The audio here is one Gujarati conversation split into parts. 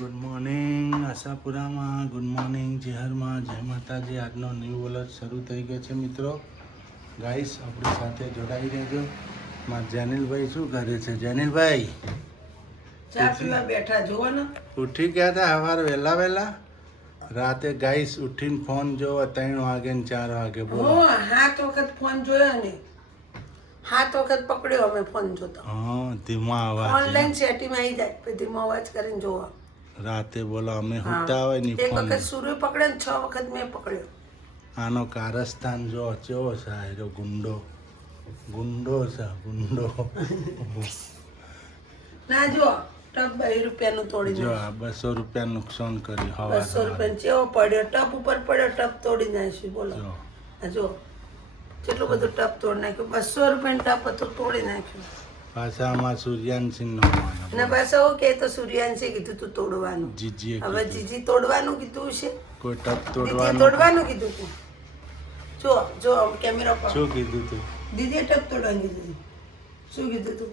ગુડ મોર્નિંગ આશાપુરામાં, ગુડ મોર્નિંગ જહેરમાં, જય માતાજી. આજનો ન્યૂ વોલર શરૂ થઈ ગયો છે મિત્રો. ગાઈસ આપણી સાથે જોડાઈ રહેજો. મારા જેનિલભાઈ શું કરે છે? જેનિલભાઈ ચા પીવા બેઠા જોવો ને. ઉઠી ગયા હતા સવારે વહેલા રાતે ગાઈસ ઉઠીને ફોન જોવો 3 વાગે ને 4 વાગે. બોલો, 7 વખત ફોન જોયો ને, 7 વખત પકડ્યો અમે ફોન જોતો. હા, ધીમા અવાજ ઓનલાઈન સેટિંગ આવી જાય પછી ધીમો અવાજ કરીને જોવો. રાતે બોલો અમે હુતા હોય ને એક ફોન. વખત સૂર્ય પકડે ને 6 વખત મેં પકડ્યો. આનો કારસ્તાન જો કેવો છે, આ ગુંડો છે ગુંડો. ના જો ટબ 2 રૂપિયાનું તોડી જો નાખ્યું. આ 200 રૂપિયા નુકસાન કર્યું. 200 રૂપિયા ચેવો પડ્યો, ટબ ઉપર પડ્યો, ટબ તોડી નાખ્યું. બોલો જો આ જો કેટલું બધું ટબ તોડી નાખ્યું. 200 રૂપિયાનું ટબ હતું તોડી નાખ્યું. પાછામાં સૂર્યાંશી નો અને બસ એવું કે તો સૂર્યાંશે કીધું તું તોડવાનું. જીજીએ હવે જીજી તોડવાનું કીધું છે, કોઈ ટપ દીદીએ તોડવાનું તોડવાનું કીધું તું. જો જો કેમેરા પર શું કીધું તું? દીદીએ ટપ તોડવાનું કીધું તું. શું કીધું તું?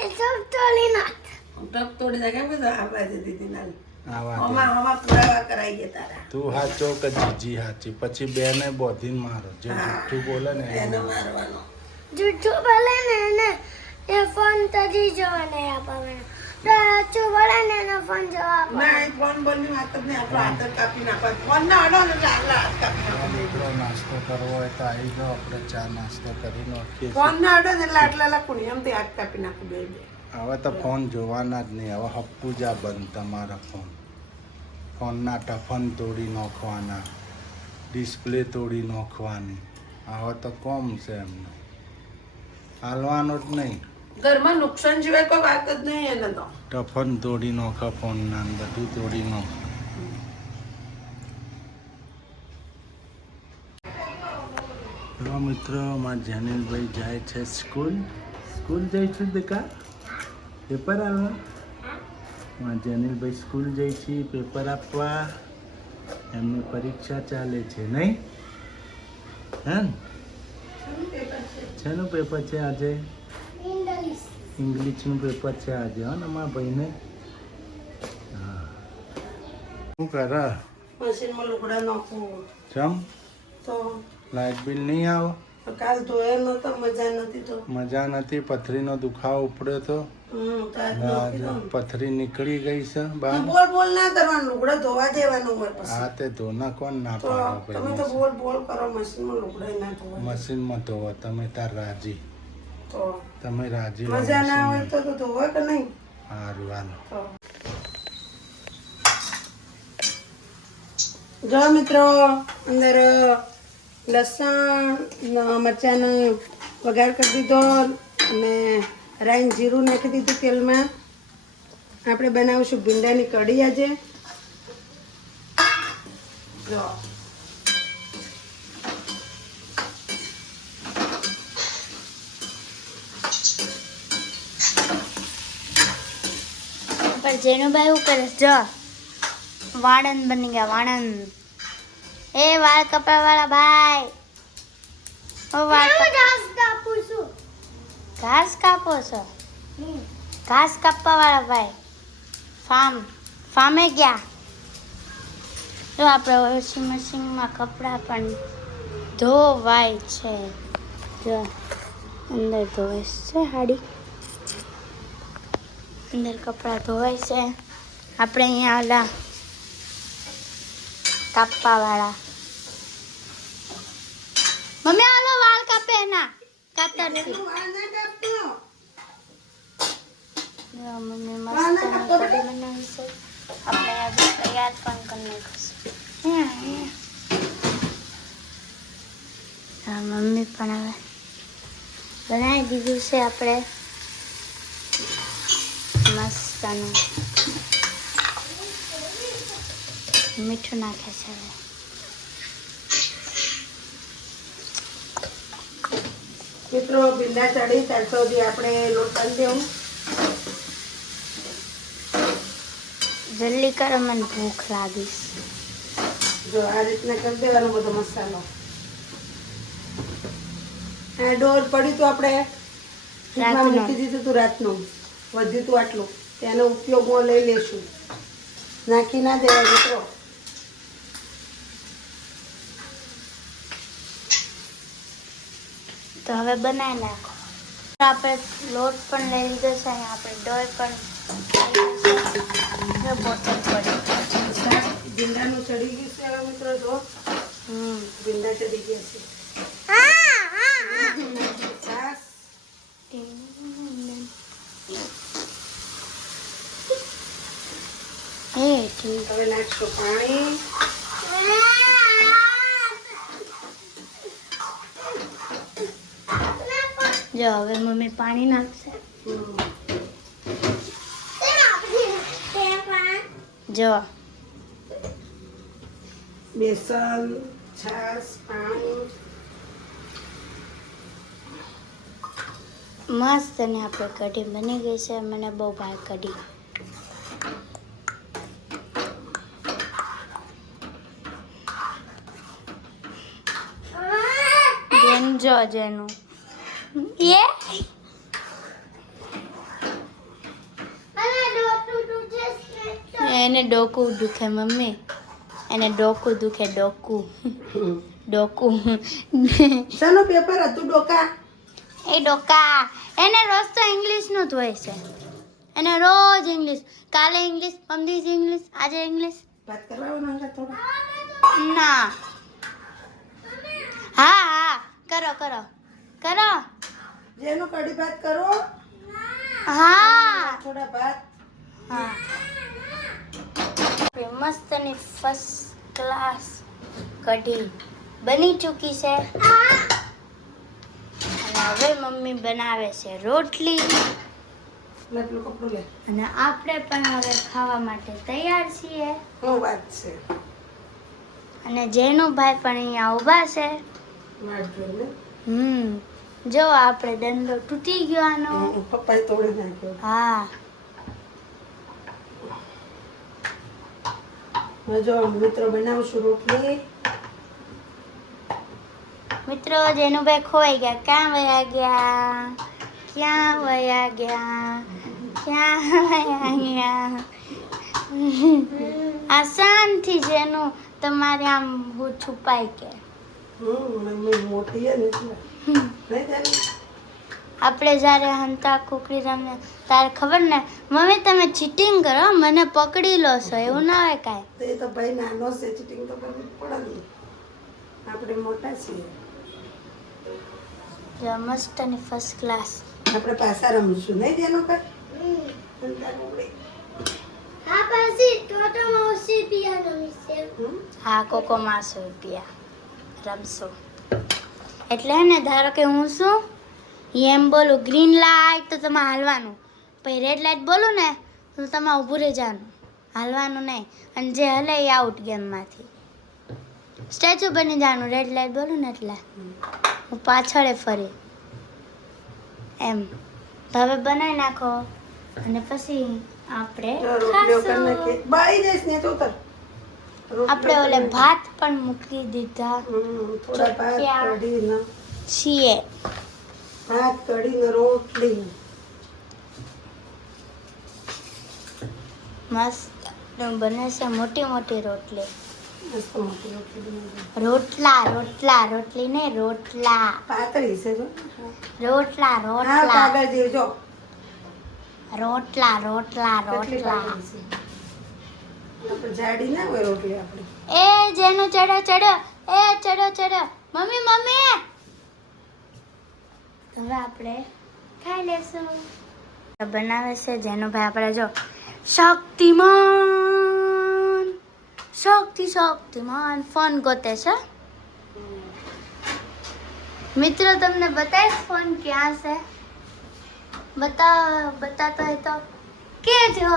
ટપ તોડી નાખે એમ કીધું. આ બાજુ દીદી ના આવા હમા પુરાવા કરાઈ ગયા તારા. તું હાચો કે જીજી હાચી? પછી બેને બોધીને મારો. જે જુઠ્ઠું બોલે ને એને મારવાનો. જુઠ્ઠું બોલે ને એને એ ફોન તો જીજો ને આપવાનો. સાચું બોલે ને એનો ફોન જવાબ ના એ ફોન બોલની વાત જ નહીં. આપણો હાથ જ કાપી નાખો. ફોન ના અડો ને એટલે આટલા હાથ કાપી નાખો. મિત્રો નાસ્તો કરવો હોય તો આવી જાઓ, આપણે ચા નાસ્તો કરી નાખીએ. ફોન ના અડો ને એટલે આટલા લાખું એમથી હાથ કાપી નાખું બે. હવે તો ફોન જોવાના જ નહીં. હવે હપ્પુજા બંધ તમારા ફોનના ટફન તોડી નાખવાના, ડિસ્પ્લે તોડી નાખવાની. હવે તો કોમ છે એમને, હાલવાનું જ નહીં. ઘરમાં નુકસાન સિવાય કોઈ વાત જ નહીં એને તો. ટફન તોડી નાખે, ફોનના બધું તોડી નાખે. તો મિત્રો મારા જેનિલભાઈ જાય છે સ્કૂલ જાય છે દેખા પેપર આવવા. મારા જેનિલભાઈ સ્કૂલ જાય છે પેપર આપવા. એમની પરીક્ષા ચાલે છે નહીં? હે શેનું પેપર છે આજે? ઇંગ્લિશનું પેપર છે આજે. હા ને મારા ભાઈને. હા, શું કરે? મશીનમાં લુગડા નાખું ચમ તો લાઇટ બિલ નહીં આવે? કાલ ધોયો નતો, મજા નથી તો. મજા નથી, પથરીનો દુખાવો ઉપડ્યો તો. તો આજ નાખી દઉં. પથરી નીકળી ગઈ છે બહાર. બોલ ના કરવાનું, લુગડા ધોવા દેવાનું હોય પછી. હા, તે ધોના કોણ ના તો પાડે? તમે તો બોલ કરો, મશીનમાં લુગડા ના ધોવા. મશીનમાં ધોવો તમે તાર રાજી. તો તમે રાજી મજા ના હોય તો ધોવા કે નહીં? સારું હાલો. તો જો મિત્રો અંદર લસણ મરચાંનો વઘાર કરી દીધો અને રાઈન જીરું નાખી દીધું તેલમાં. આપણે બનાવીશું ભીંડાની કઢી આજે. જો पर जेनुभाई શું કરે? જો વાણંદ બની ગયા, વાણંદ. એ વાળ કપડા વાળા ભાઈ, ઓ વાળ ઘાસ કાપું છું. ઘાસ કાપો છો? ઘાસ કાપવા વાળા ભાઈ ફાર્મે ગયા. જો આપણે વોશિંગ મશીનમાં કપડાં પણ ધોવાય છે. જો અંદર ધોવાય છે સાડી, અંદર કપડાં ધોવાય છે. આપણે અહીંયા ઓલા કાપવા વાળા મમ્મી આલો વાળ કાપે એના કાતરથી. જો મમ્મી મસ્ત કઢી બનાવી છે. આપણે આજે તૈયાર પણ કરી નાખીશું. હા, મમ્મી પણ હવે બનાવી દીધું છે. આપણે મસ્તનું મીઠું નાખે છે. મિત્રો ભીંડા ચડી ત્યાં સુધી આપણે લોટ બાંધી દેવું. જલ્દી કરો, મને ભૂખ લાગીશ. જો આ રીતના કરી દેવાનો બધો મસાલો. આ ડોર પડી તો આપણે ફ્રીજમાં મૂકી દીધું હતું રાતનું, વધ્યું હતું આટલું, તેનો ઉપયોગમાં લઈ લેશું. નાખી ના દેવા મિત્રો. તો હવે બનાવી નાખો. આપણે લોટ પણ લઈ લીધો છે અને આપણે ડોય પણ લઈ લીધો છે. બોટલ પડી ભીંડાનું ચડી ગયું છે હવે મિત્રો. જો ભીંડા ચડી ગયા છે. છાશ. ઠીક. હવે નાખશું પાણી. જો હવે મમ્મી પાણી નાખશે. જો બેસન, છાશ, પાણી. મસ્ત અને આપણે કઢી બની ગઈ છે. મને બહુ ભાવે કઢી. જો જેનું એને ડોકું દુખે મમ્મી. એને ડોકું દુખે. ડોકું શાનું પેપર હતું ડોકા? એ ડોકા. એને રોજ તો ઇંગ્લિશનું જ હોય છે. એને રોજ ઇંગ્લિશ. કાલે ઇંગ્લિશ, પરમ દિવસે ઇંગ્લિશ, આજે ઇંગ્લિશ. વાત કરવા થોડા. ના. હા કરો કરો કરો. જેનું કઢી ભાત કરો. હા થોડા ભાત. હા. મસ્ત અને ફર્સ્ટ ક્લાસ કઢી બની ચૂકી છે. અને હવે મમ્મી બનાવે છે રોટલી. એટલું કપડું લે. અને આપણે પણ હવે ખાવા માટે તૈયાર છીએ. શું વાત છે? અને જેનુભાઈ પણ અહીંયા ઊભા છે. વાત જોઈને. જો આપણે દંડો તૂટી ગયો આનો. પપ્પાએ તોડી નાખ્યો. હા. જો મિત્રો બનાવશું રોટલી. મિત્રો જેનુભાઈ ખોવાઈ ગયા. ક્યાં વયા ગયા? ક્યાં વયા ગયા? ક્યાં વયા ગયા? આસાનથી જેનું તમારે આમ હું છુપાઈ કે. મમ્મી મોટી હે ને એટલે. નહીં જાણી? આપણે જ્યારે હંતા કુકડી રમે તારે ખબર ને મમ્મી તમે ચીટિંગ કરો મને પકડી લો છો એવું ના હોય કાંઈ. તો એ તો ભાઈ નાનો છે. ચીટિંગ તો કરવી જ પડે ને. આપણે મોટા છીએ. જો મસ્ત અને ફર્સ્ટ ક્લાસ. આપણે પાછા રમીશું નહીં જેનું કઈ. હા કોકો માસો રૂપિયા રમશો. એટલે ને ધારો કે હું શું એમ બોલું ગ્રીન લાઈટ તો તમે હાલવાનું. પછી રેડ લાઈટ બોલું ને તો તમારે ઊભું રહી જવાનું. હાલવાનું નહીં. અને જે હલે એ આઉટ ગેમમાંથી. સ્ટેચ્યુ બની જવાનું. રેડ લાઈટ બોલું ને એટલે હું પાછળ ફરી એમ. તો હવે બનાવી નાખો અને પછી આપણે ખાશું. બાળી દઈશ ને તો ઉતર. આપણે ઓલે ભાત પણ મૂકી દીધા થોડા ભાત કઢીને. છીએ. ભાત કઢીને રોટલી. મસ્ત બને છે. મોટી મોટી રોટલી. મસ્ત મોટી રોટલી બનાવી. રોટલી ને રોટલા. પાતળી છે જો. રોટલા હા કાગળ જેવી જો. રોટલા કેટલી પાતળી છે. આપણે જાડી ના હોય રોટલી આપણી. એ જેનો ચડો ચડો. મમ્મી હવે આપણે ખાઈ લેશું. બનાવે છે જેનુભાઈ આપણે જો શક્તિમાન ફોન ગોતે છે. મિત્રો તમને બતાવીશ ફોન ક્યાં છે. બતાતો હોય તો કેજો.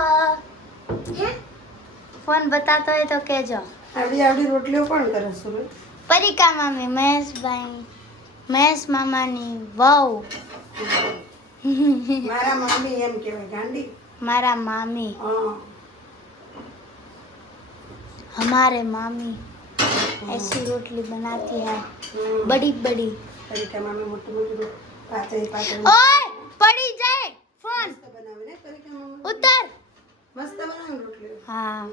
ફોન બતાતો હોય તો કેજો. આવડી રોટલીઓ પણ કરે સુરત. પરિકા મામી મહેશ મામાની વહુ. મારા મમ્મી એમ કહેવાય ગાંડી. મારા મામી. હા. हमारे मामी ऐसी रोटली बनाती है बड़ी बड़ी. પરિકા મમ્મી મોટી પાતળી. ओए पड़ी जाए फोन મસ્ત બનાવે ને પરિકા મમ્મી. उतर. મસ્ત બનાવે રોટલી. हाँ હા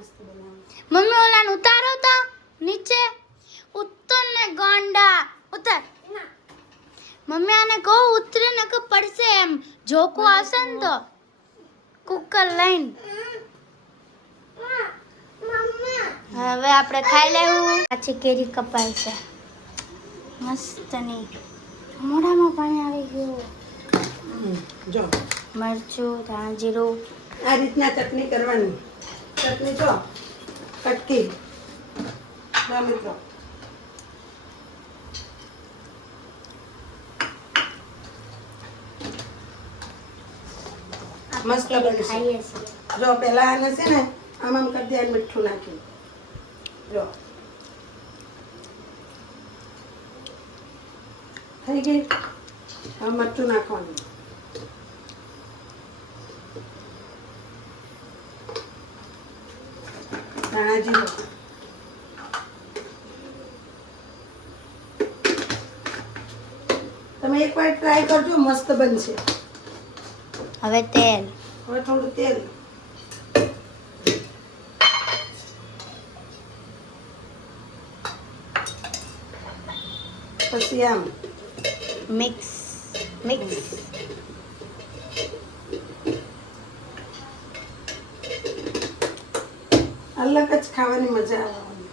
મમ્મી ઓલાને ઉતારો તો નીચે ઉત્તર ને ગાંડા ઉતર મમ્મી આને કહો ઉતરે ને કે પડશે એમ જોકો આવશે ને તો કુકર લઈને હવે આપણે ખાઈ લેવું પાછી કેરી કપાય છે મસ્ત ની મોઢામાં પાણી આવી ગયું જો મરચું ધાણા જીરું આ રીતના ચટણી કરવાની ચટણી જો કટકી જો મિત્રો મસ્ત બનશે ખાઈએ છીએ જો પેલા આને છે ને આમ કરી દે મીઠું નાખ્યું જો થઈ ગઈ હવે મરચું નાખવાનું ધાણા જીરું તમે એકવાર ટ્રાય કરજો મસ્ત બનશે હવે તેલ હવે થોડું તેલ પછી આમ મિક્સ મિક્સ અલગ જ ખાવાની મજા આવવાની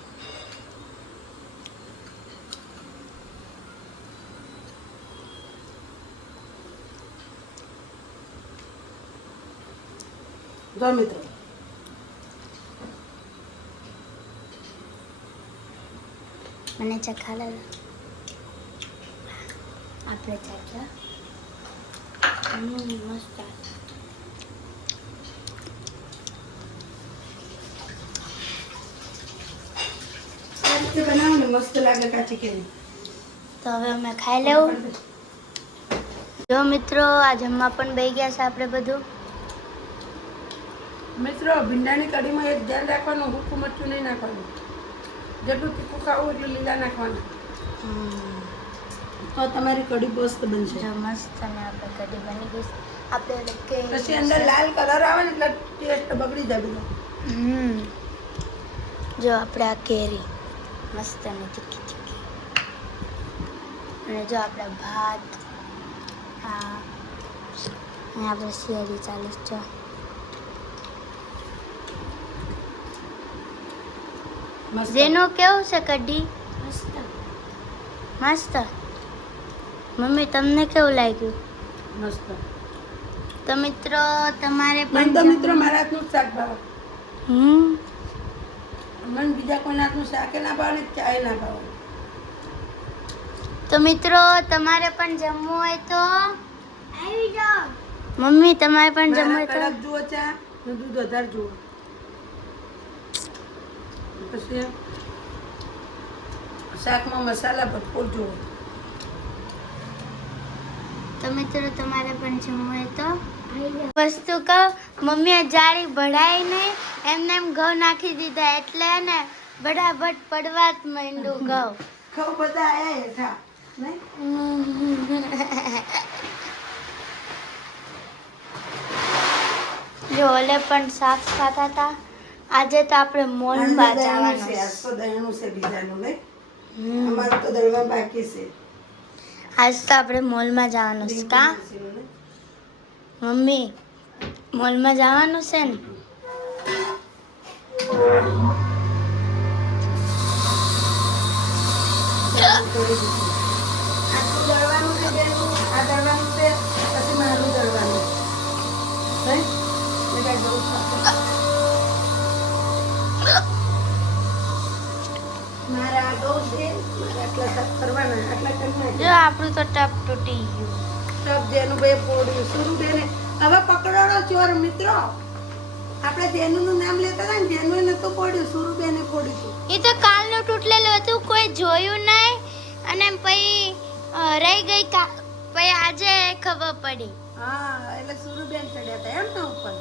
જો મિત્રો મને ચખાડે આપણે ચાખ્યા મસ્ત આ રીતે બનાવો ને મસ્ત લાગે કાચી કેરી તો હવે અમે ખાઈ લેવું જો મિત્રો આ જમવા પણ બેસી ગયા છે આપણે બધું મિત્રો ભીંડાની કઢીમાં એક ધ્યાન રાખવાનું ભૂખું મરચું નહીં નાખવાનું જેટલું તીખું ખાવું એટલું લીલા નાખવાનું તો તમારી કઢી મસ્ત બનશે જો મસ્ત અને આપણે કઢી બની ગઈ છે. આપણે કે પછી અંદર લાલ કલર આવે ને એટલે ટેસ્ટ બગડી જાય બધો જો આપણે આ કેરી મસ્ત અને તીખી તીખી અને જો આપણે ભાત હા અને આપણે શિયાળી ચાલે છે મસ્ત જેનો કેવું છે કઢી મસ્ત મમ્મી તમને કેવું લાગ્યું મસ્ત તો મિત્રો તમારે મને પણ તો મિત્રો મારા હાથનું જ શાક ભાવે મને બીજા કોઈના હાથનું શાક ના ભાવે ને ચાય ના ભાવે તો મિત્રો તમારે પણ જમવું હોય તો આવી જાઓ મમ્મી તમારે પણ જમવું મારા હોય તો કડક જુઓ ચા ને દૂધ વધારે જુઓ પછી શાકમાં મસાલા ભરપૂર જુઓ તો મિત્રો તમારે પણ જમવું હોય તો વસ્તુ કહું મમ્મીએ જાળી ભરાઈ નહીં એમને એમ ઘઉં નાખી દીધા એટલે ને બડાબડ પડવા જ માંડ્યું ઘઉં ખવ બધા આયા હેઠા નહીં જો ઓલે પણ શાક ખાતા હતા આજે તો આપણે મોલમાં જવાનું છે. આજ તો દયાનું છે બીજાનું નહીં અમારું તો દળવા બાકી છે આજ તો આપણે મોલમાં જવાનું છે કા મમ્મી મોલમાં જવાનું છે ને આટલું દળવાનું છે બેનું આ દળવાનું છે પછી મારું દળવાનું નહીં એટલે જવું થશે મારા આ ઘઉં છે મારે આટલા સાફ કરવાના આટલા કરી જો આપણું તો ટપ તૂટી ગયું ટપ જેનું બે પોડ્યું શરૂ બેને હવે પકડોડો ચોર મિત્રો આપણે જેનુંનું નામ લેતા હતા ને જેનું નતું પોડ્યું શરૂ બેને પોડ્યું એ તો કાલનું તૂટલેલું હતું કોઈ જોયું નહીં અને પછી રહી ગઈ પછી આજે ખબર પડી હા એટલે શરૂ બેન ચડ્યા હતા એમ ને ઉપર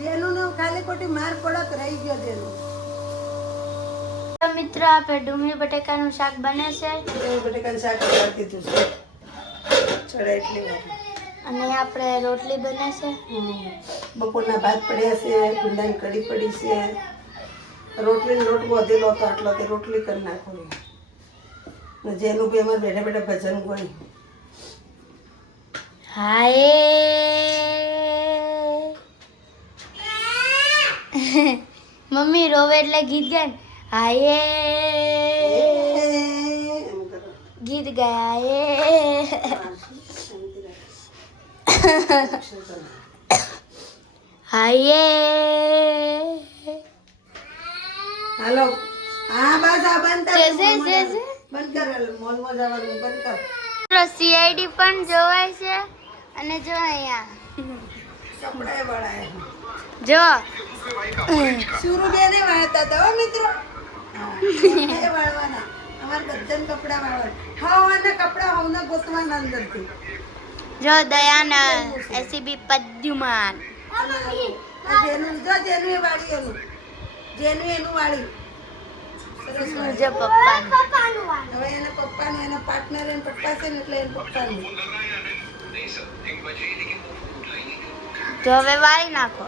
જેનું ને ખાલી ખોટી માર પડત રહી ગયો જેનું તો મિત્રો આપણે ડુંગળી બટેકાનું શાક બને છે બટેકાનું શાક બનાવી દીધું છે ચડે એટલી વાર અને આપણે રોટલી બને છે. બપોરના ભાત પડ્યા છે, ભીંડાની કઢી પડી છે, રોટલીનો લોટ વધેલો હતો આટલો તે રોટલી કરી નાખો. ને જેનું બી અમારે બેઠા બેઠા ભજન ગોઈ. હાય મમ્મી રોવે એટલે ગીત ગાય ને. હાય એમ કરો. ગીત ગાય હાય હાલો હા બસ આ બંધ કર જે. બંધ કર મોલમાં જવાનું બંધ કર. સીઆઈડી પણ જોવાય છે અને જો અહીંયા કપડાએ વળાય જો સુરુબેને વાળતા હતા હો મિત્રો. કપડાએ વાળવાના અમારે બધાને કપડા વાળવાના. હવાના કપડા હવના ગોતવાના અંદરથી. જો દયાનંદ એસીબી પદ્યુમાન આ જેનું જો જેનું એ વાળી એનું જેનું એનું વાળી સરસ વાળી. જો પપ્પા હવે એના પપ્પાનું એના પાર્ટનર એના પપ્પા છે ને એટલે એના પપ્પાનું. તો હવે વાળી નાખો.